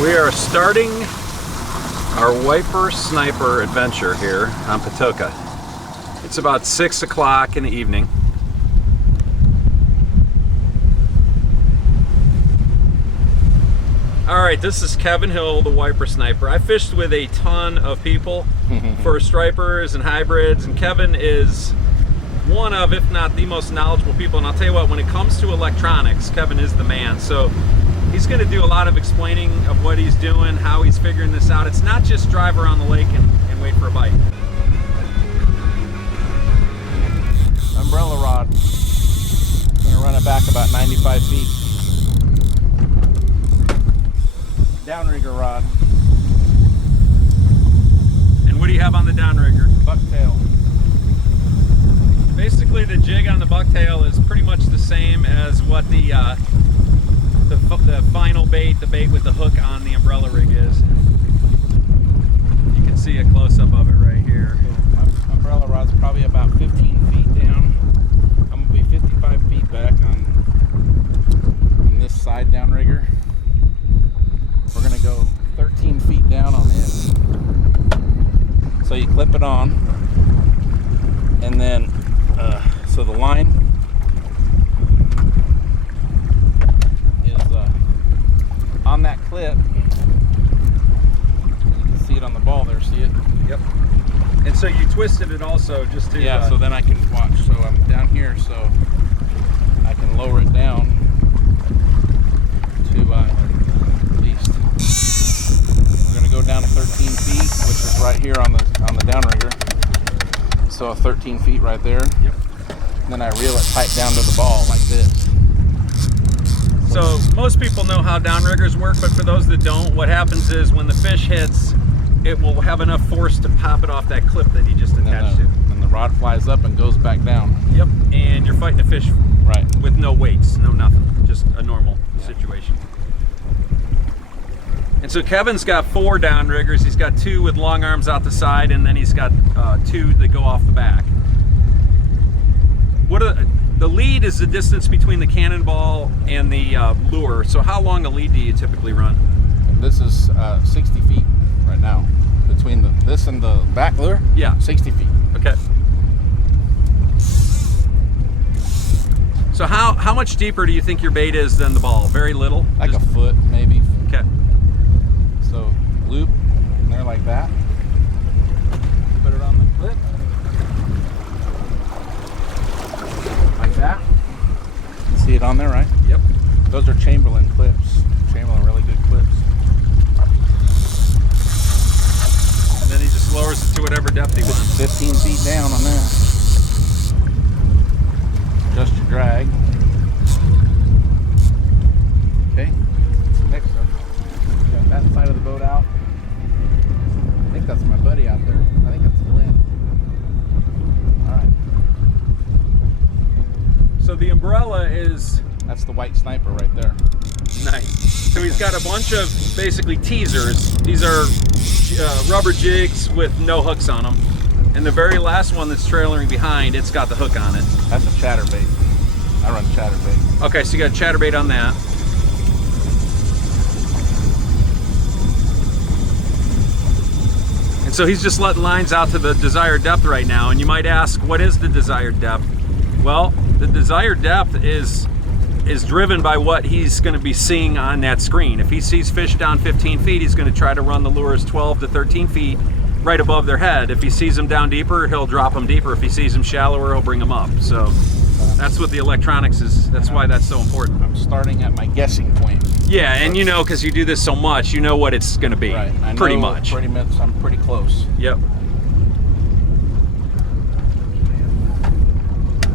We are starting our wiper sniper adventure here on Patoka. It's about 6 o'clock in the evening. Alright, this is Kevin Hill, the wiper sniper. I fished with a ton of people for stripers and hybrids, and Kevin is one of, if not the most knowledgeable people. And I'll tell you what, when it comes to electronics, Kevin is the man. So he's going to do a lot of explaining of what he's doing, how he's figuring this out. It's not just drive around the lake and wait for a bite. Umbrella rod. I'm going to run it back about 95 feet. Downrigger rod. And what do you have on the downrigger? Bucktail. Basically, the jig on the bucktail is pretty much the same as what the final bait, the bait with the hook on the umbrella rig is. You can see a close-up of it right here. My umbrella rod's probably about 15 feet down. I'm going to be 55 feet back on this side downrigger. We're going to go 13 feet down on it. So you clip it on, and then so the line is on that clip. You can see it on the ball there, see it? Yep. And so you twisted it also just to... Yeah, so then I can watch. So I'm down here, so I can lower it down to at least... We're going to go down to 13 feet, which is right here on the downrigger. So 13 feet right there. Yep. And then I reel it tight down to the ball like this. So most people know how downriggers work, but for those that don't, what happens is when the fish hits, it will have enough force to pop it off that clip that he just attached to. And the rod flies up and goes back down. Yep, and you're fighting a fish Right. with no weights, no nothing, just a normal situation. And so Kevin's got 4 downriggers. He's got 2 with long arms out the side, and then he's got 2 that go off the back. The lead is the distance between the cannonball and the lure. So how long a lead do you typically run? This is 60 feet right now. Between this and the back lure? Yeah. 60 feet. Okay. So how much deeper do you think your bait is than the ball? Very little? Like a foot, maybe. Okay. So loop in there like that. Put it on the clip. Like that. You see it on there, right? Yep. Those are Chamberlain clips. Chamberlain really good clips. And then he just lowers it to whatever depth he wants. 15 feet down on that. Adjust your drag. Okay. Next up. Got that side of the boat out. I think that's my buddy out there. I think that's Glenn. Alright. So the umbrella is... That's the white sniper right there. Nice. So he's got a bunch of basically teasers. These are rubber jigs with no hooks on them. And the very last one that's trailing behind, it's got the hook on it. That's a chatterbait. I run chatterbait. Okay, so you got a chatterbait on that. And so he's just letting lines out to the desired depth right now. And you might ask, what is the desired depth? Well, the desired depth is driven by what he's going to be seeing on that screen. If he sees fish down 15 feet, he's going to try to run the lures 12 to 13 feet right above their head. If he sees them down deeper, he'll drop them deeper. If he sees them shallower, he'll bring them up. So that's what the electronics is. That's why that's so important. I'm starting at my guessing point. Yeah, and you know, because you do this so much, you know what it's going to be. Right. I know pretty much. Pretty much. I'm pretty close. Yep.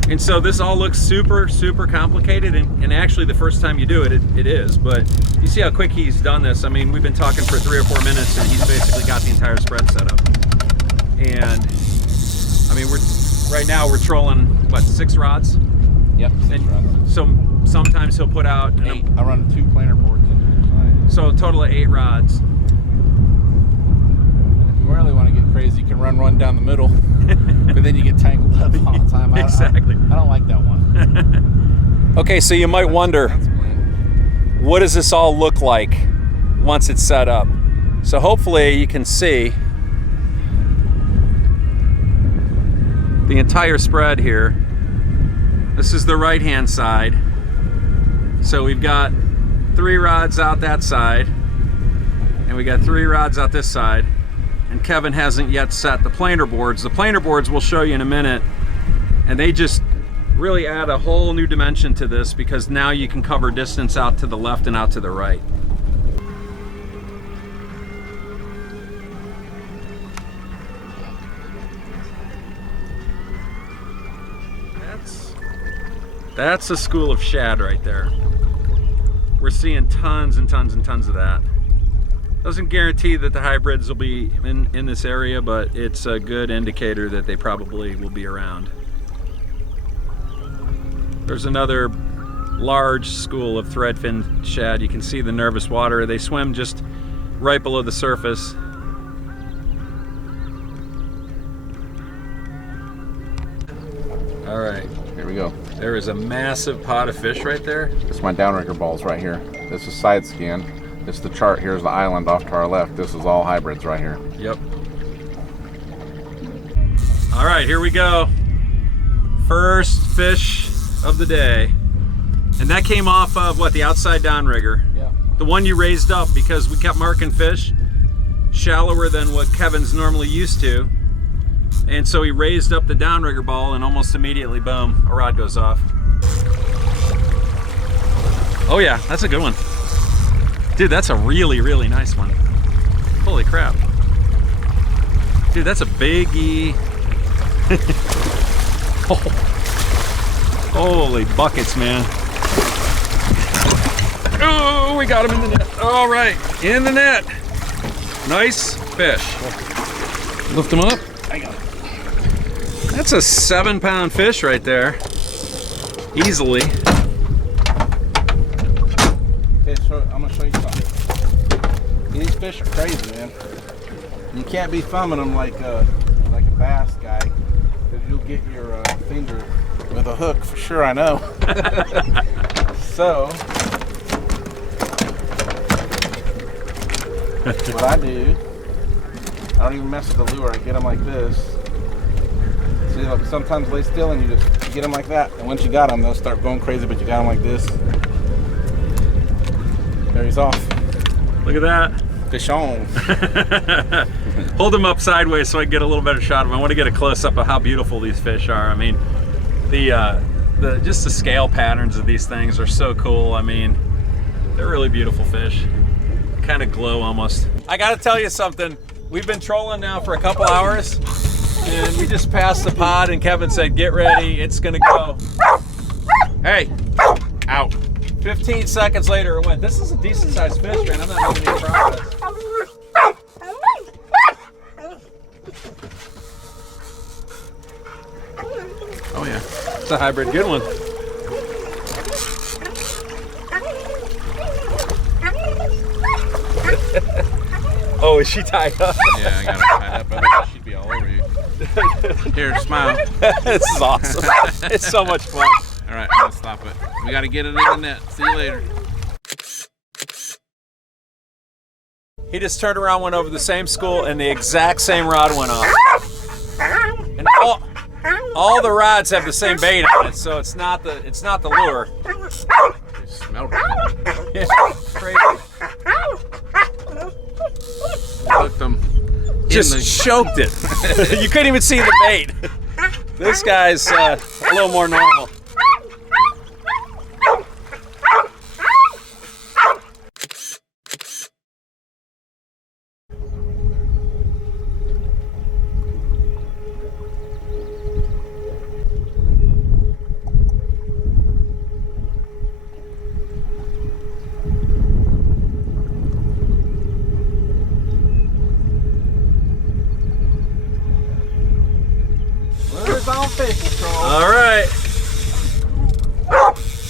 And so this all looks super, super complicated, and actually the first time you do it, it is. But you see how quick he's done this. I mean, we've been talking for 3 or 4 minutes, and he's basically got the entire spread set up. And I mean, right now we're trolling what, 6 rods? Yep. 6 rods. So sometimes he'll put out 8. I run 2 planer boards in each side. So a total of 8 rods. And if you really want to get crazy, you can run one down the middle. But then you get tangled up all the time. Exactly. I don't like that one. Okay, so you might wonder, what does this all look like once it's set up. So hopefully you can see the entire spread here. This is the right-hand side. So we've got 3 rods out that side, and we got 3 rods out this side. And Kevin hasn't yet set the planer boards. The planer boards we'll show you in a minute, and they just really add a whole new dimension to this, because now you can cover distance out to the left and out to the right. That's a school of shad right there. We're seeing tons and tons and tons of that. Doesn't guarantee that the hybrids will be in this area, but it's a good indicator that they probably will be around. There's another large school of threadfin shad. You can see the nervous water. They swim just right below the surface. All right. Here we go. There is a massive pot of fish right there. This is my downrigger balls right here. This is side scan. This is the chart. Here's the island off to our left. This is all hybrids right here. Yep. All right, here we go. First fish of the day. And that came off of what, the outside downrigger? Yeah. The one you raised up, because we kept marking fish shallower than what Kevin's normally used to. And so he raised up the downrigger ball, and almost immediately, boom, a rod goes off. Oh yeah, that's a good one. Dude, that's a really, really nice one. Holy crap. Dude, that's a biggie. Holy buckets, man. Oh, we got him in the net. All right, in the net. Nice fish. Lift him up. I got it. That's a 7-pound fish right there. Easily. Okay, so I'm gonna show you something. These fish are crazy, man. You can't be thumbing them like a bass guy, because you'll get your finger with a hook for sure. I know. So what I do, I don't even mess with the lure. I get them like this. See, look, sometimes lay still and you just get them like that. And once you got them, they'll start going crazy, but you got them like this. There he's off. Look at that. Fish on. Hold them up sideways so I can get a little better shot of them. I want to get a close-up of how beautiful these fish are. I mean, just the scale patterns of these things are so cool. I mean, they're really beautiful fish. Kind of glow almost. I got to tell you something. We've been trolling now for a couple hours, and we just passed the pod, and Kevin said, get ready, it's gonna go. Hey, out. 15 seconds later it went. This is a decent sized fish, man. I'm not having any progress. Oh yeah, it's a hybrid, good one. Oh, is she tied up? Yeah, I got her tied up. Otherwise, she'd be all over you. Here, smile. This is awesome. It's so much fun. All right, I'm gonna stop it. We got to get it in the net. See you later. He just turned around, went over the same school, and the exact same rod went off. And all the rods have the same bait on it, so it's not the lure. You smelled it. Yeah, crazy. Hooked them. Just choked it. You couldn't even see the bait. This guy's a little more normal. All right.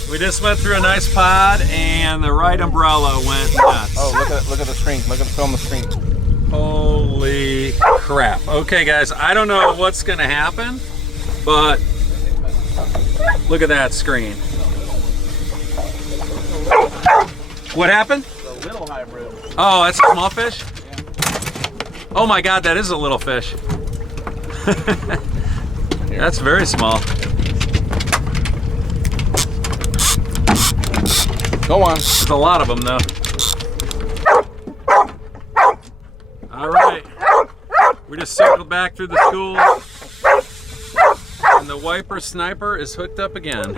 We just went through a nice pod, and the right umbrella went nuts. Oh, look at the screen. Look at the film on the screen. Holy crap. Okay, guys, I don't know what's going to happen, but look at that screen. What happened? little hybrid. Oh, that's a small fish? Yeah. Oh my God, that is a little fish. That's very small. Go on. There's a lot of them though. All right. We just circled back through the school. And the wiper sniper is hooked up again.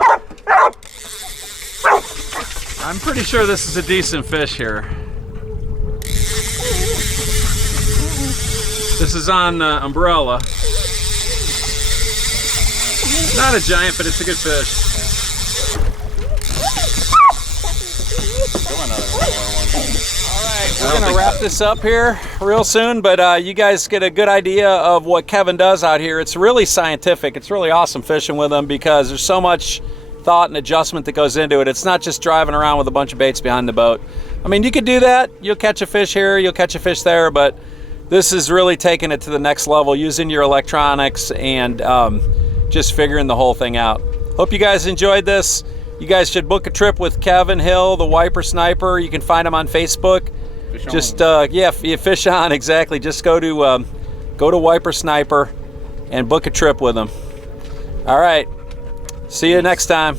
I'm pretty sure this is a decent fish here. This is on umbrella. Not a giant, but it's a good fish. We're gonna wrap this up here real soon, but you guys get a good idea of what Kevin does out here. It's really scientific. It's really awesome fishing with him because there's so much thought and adjustment that goes into it. It's not just driving around with a bunch of baits behind the boat. I mean, you could do that. You'll catch a fish here, you'll catch a fish there, but this is really taking it to the next level, using your electronics and just figuring the whole thing out. Hope you guys enjoyed this. You guys should book a trip with Kevin Hill, the Wiper Sniper. You can find him on Facebook. Just yeah, fish on, exactly. Just go to Wiper Sniper and book a trip with him. All right, see you next time.